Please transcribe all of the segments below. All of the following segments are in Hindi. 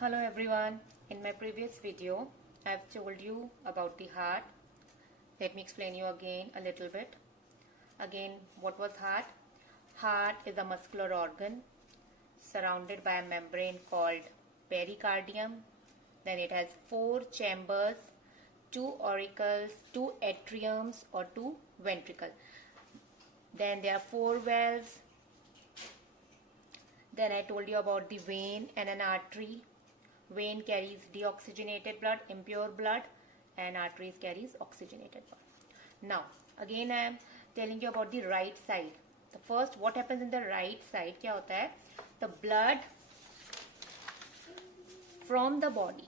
Hello everyone. In my previous video, I've told you about the heart. Let me explain you again a little bit. Again, what was heart? Heart is a muscular organ surrounded by a membrane called pericardium. Then it has 4 chambers, 2 auricles, 2 atriums or 2 ventricles. Then there are 4 valves. Then I told you about the vein and an artery. Vein carries deoxygenated blood, impure blood, and arteries carries oxygenated blood. Now, again I am telling you about the right side. The first, what happens in the right side? क्या होता है? The blood from the body,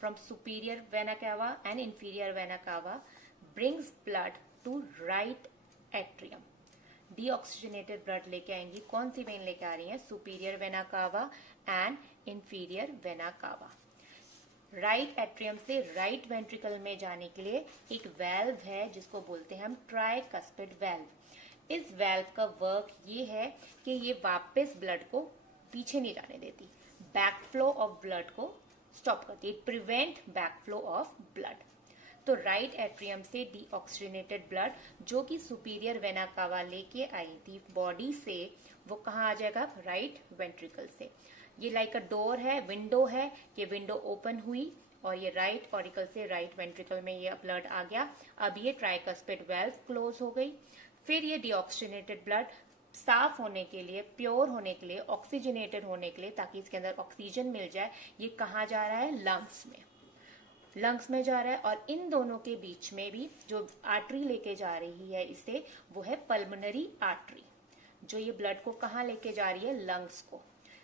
from superior vena cava and inferior vena cava, brings blood to right atrium. Deoxygenated blood लेके आएंगी. कौन सी वेन लेके आ रही है? Superior vena cava and inferior vena cava. Right atrium से राइट वेंट्रिकल में जाने के लिए एक वेल्व है जिसको बोलते हैं हम ट्राइकस्पिड वेल्व. इस वेल्व का वर्क ये है कि ये वापस ब्लड को पीछे नहीं जाने देती, बैक फ्लो ऑफ ब्लड को स्टॉप करती है. It prevent back flow of blood. तो राइट एट्रियम से डीऑक्सीजनेटेड ब्लड जो कि सुपीरियर वेना कावा लेके आई थी बॉडी से, वो कहाँ आ जाएगा? राइट वेंट्रिकल से. ये लाइक अ डोर है, विंडो है. ये विंडो ओपन हुई और ये राइट ऑरिकल से राइट वेंट्रिकल में ये ब्लड आ गया. अब ये ट्राइकस्पिड वेल्व क्लोज हो गई. फिर ये डीऑक्सीजनेटेड ब्लड साफ होने के लिए, प्योर होने के लिए, ऑक्सीजनेटेड होने के लिए, ताकि इसके अंदर ऑक्सीजन मिल जाए, ये कहाँ जा रहा है? लंग्स में. लंग्स में जा रहा है. और इन दोनों के बीच में भी जो आर्टरी लेके जा रही है इसे, वो है पल्मोनरी आर्टरी, जो ये ब्लड को कहाँ लेके जा रही है? लंग्स को.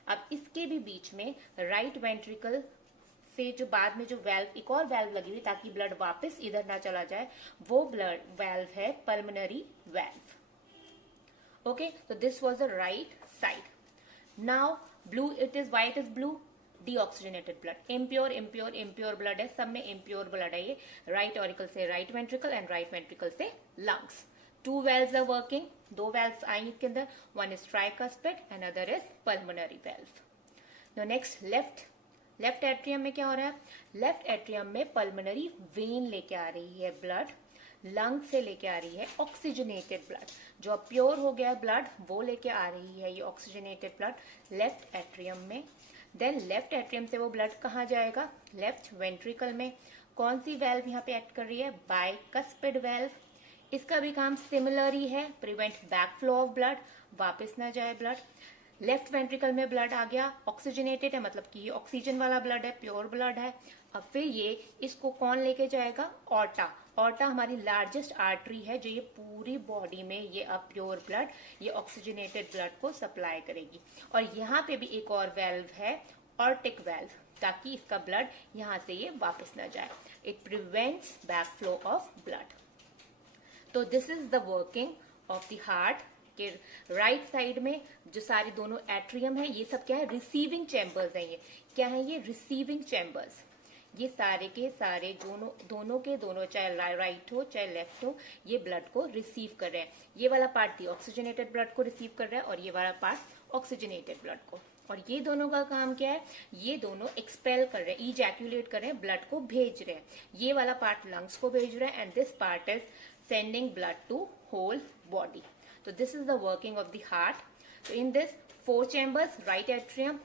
अब इसके भी बीच में राइट वेंट्रिकल से जो बाद में जो वेल्व, एक और वेल्व लगी हुई ताकि ब्लड वापस इधर ना चला जाए, वो ब्लड वेल्व है पल्मोनरी वेल्व. ओके, तो this was the right side. Now blue, it is why it is blue? Deoxygenated blood. Impure impure impure blood है, सब में इम्प्योर ब्लड है. ये राइट ऑरिकल से right ventricle and right ventricle से lungs. 2 valves are working. 2 valves आएंगे इसके अंदर. One is tricuspid and other is pulmonary valve. No next, left atrium में क्या हो रहा है? लेफ्ट एट्रियम में पल्मोनरी वेन लेके आ रही है ब्लड. लंग से लेके आ रही है ऑक्सीजनेटेड ब्लड. जो प्योर हो गया ब्लड वो लेके आ रही है ये ऑक्सीजनेटेड ब्लड लेफ्ट एट्रियम में. देन लेफ्ट एट्रियम से वो ब्लड कहाँ जाएगा? लेफ्ट वेंट्रिकल में. कौन सी वेल्व यहाँ पे एक्ट कर रही है? Bicuspid valve. इसका भी काम सिमिलर ही है, prevent back flow of blood, वापस ना जाए ब्लड. लेफ्ट वेंट्रिकल में ब्लड आ गया, ऑक्सीजनेटेड है, मतलब कि ये ऑक्सीजन वाला ब्लड है, प्योर ब्लड है. अब फिर ये इसको कौन लेके जाएगा? ऑर्टा. ऑर्टा हमारी लार्जेस्ट आर्टरी है जो ये पूरी बॉडी में ये अब प्योर ब्लड, ये ऑक्सीजनेटेड ब्लड को सप्लाई करेगी. और यहाँ पे भी एक और वेल्व है, ऑर्टिक वेल्व, ताकि इसका ब्लड यहाँ से ये वापस ना जाए. It prevents back flow of blood. तो this is the working of the heart के राइट साइड में जो सारे दोनों एट्रियम है, ये सब क्या है? रिसीविंग चैम्बर्स है. ये क्या है? ये रिसीविंग चैम्बर्स. ये सारे के सारे दोनों के दोनों, चाहे राइट हो चाहे लेफ्ट हो, ये ब्लड को रिसीव कर रहे हैं. ये वाला पार्ट ऑक्सीजनेटेड ब्लड को रिसीव कर रहा है और ये वाला पार्ट ऑक्सीजनेटेड ब्लड को. और ये दोनों का काम क्या है? ये दोनों एक्सपेल कर रहे हैं, इजैक्यूलेट कर रहे हैं, ब्लड को भेज रहे हैं. ये वाला पार्ट लंग्स को भेज रहा है and this part is sending blood to whole body. So this is the working of the heart. So in this 4 chambers, right atrium,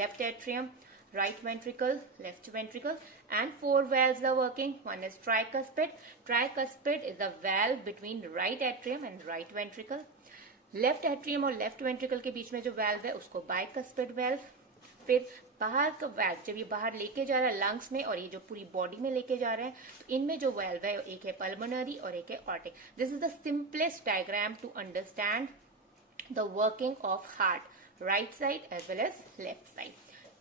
left atrium, right ventricle, left ventricle, and 4 valves are working. One is tricuspid. Tricuspid is the valve between right atrium and right ventricle. Left atrium और left ventricle के बीच में जो valve है उसको bicuspid valve. फिर बाहर का वेल्व जब ये बाहर लेके जा रहा है लंग्स में और ये जो पूरी बॉडी में लेके जा रहे हैं, तो इनमें जो वेल्व है एक है पल्मोनरी और एक है aortic. This is the simplest diagram to understand the working of heart, right side as well as left side.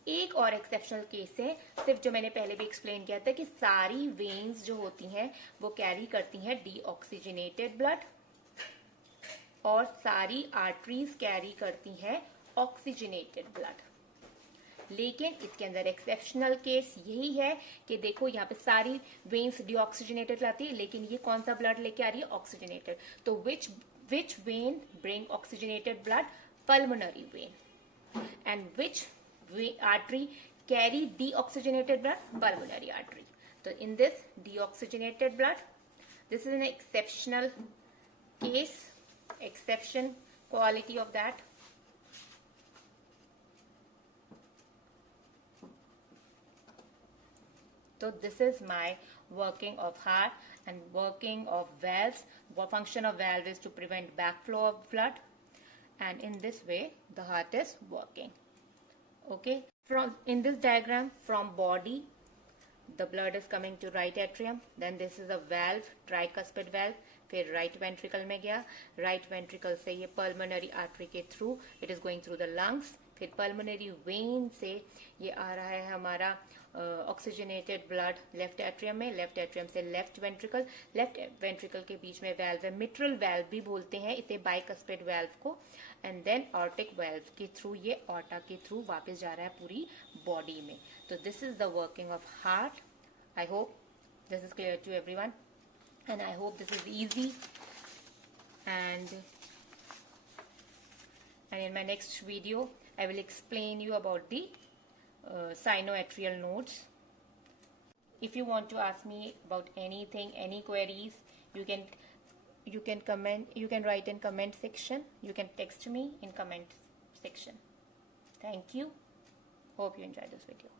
एक और एक्सेप्शनल केस है, सिर्फ जो मैंने पहले भी एक्सप्लेन किया था कि सारी वेन्स जो होती हैं वो कैरी करती हैं डीऑक्सीजनेटेड ब्लड और सारी आर्टरीज कैरी करती हैं ऑक्सीजनेटेड ब्लड. लेकिन इसके अंदर एक्सेप्शनल केस यही है कि देखो यहाँ पे सारी वेन्स डीऑक्सीजनेटेड लाती है, लेकिन ये कौन सा ब्लड लेके आ रही है? ऑक्सीजनेटेड. तो which when bring oxygenated blood? Pulmonary vein. And which artery carry deoxygenated blood? Pulmonary artery. So in this deoxygenated blood, this is an exceptional case, exception quality of that. So this is my working of heart and working of valves. What function of valve is to prevent backflow of blood, and in this way the heart is working. Okay, from in this diagram, from body the blood is coming to right atrium, then this is a valve, tricuspid valve, फिर right ventricle में गया, right ventricle से ये pulmonary artery के through it is going through the lungs, फिर pulmonary vein से ये आ रहा है हमारा ऑक्सीजनेटेड ब्लड लेफ्ट एट्रियम में, लेफ्ट एट्रियम से लेफ्ट वेंट्रिकल के बीच में वाल्व है, मिट्रल वाल्व भी बोलते हैं इसे, बाइकस्पिड वाल्व को, एंड देन ऑर्टिक वाल्व के थ्रू ये ऑर्टा के थ्रू वापस जा रहा है पूरी बॉडी में. तो this is the working of heart. I hope this is clear to everyone and I hope this is easy, and in my next video I will explain you about the sinoatrial nodes. If you want to ask me about anything, any queries, you can comment, you can write in comment section, you can text me in comment section. Thank you. Hope you enjoyed this video.